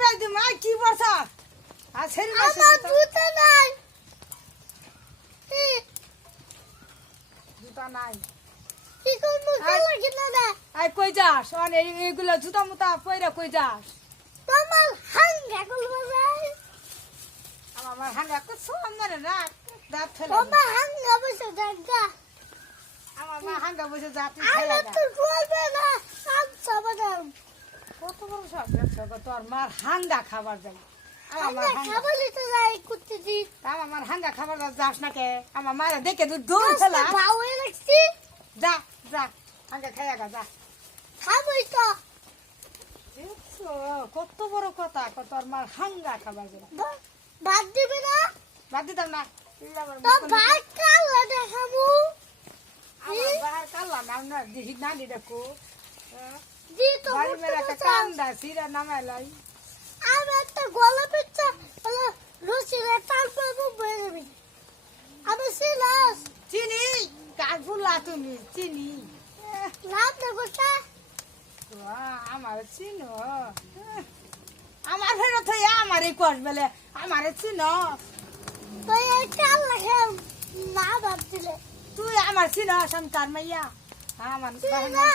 fail দি মা কি বলছ আর ছেড়ে না আমার জুতা নাই জুতা নাই কি করব লাগে না আই কই যাস অন এইগুলা জুতা মুতা পয়রা কই যাস তোমার হাঙ্গা করবো যায় আমার হাঙ্গা কত সুন্দর না দাঁত ফেলে তোমার হাঙ্গা বসে জায়গা আমার মা হাঙ্গা বসে যাতি আর ফেলে তো বলবে না আচ্ছা ম্যাডাম কত বড় সব দেখছ তোর মার হাঙ্গা খাবার যাই আমার আমরা খাবো লিতে যাই করতে দি আমার হাঙ্গা খাবার যাস না কে আমার মারা দেখে তুই দৌড় ফেলা বাউ রাখছি যা যা হাঙ্গা খাইয়া গা যা খাবই তো দেখছো কত বড় কথা তোর মার হাঙ্গা খাবার যাই বাদ দিবে না বাদ দিতাম না তো ভাত কালা দেখাবো আমার বাহার কাল্লা না দেখি নানি দেখো দি তো বাড়ি মেরে একটা কান্দা সিরা নামাইলাই আমি একটা গলা পিচ্ছা হলো রসিরে তারপর বয়ে যাবি আমি সিলাস চিনি কার ফুলা তুমি চিনি নাম দেবো তা আমার চিনো আমার ফেরত হয়ে আমার এই কষ বেলে আমার চিনো তো এই কাল লাগে না ভাব দিলে তুই আমার চিনো শঙ্কার মাইয়া আমার চিনি না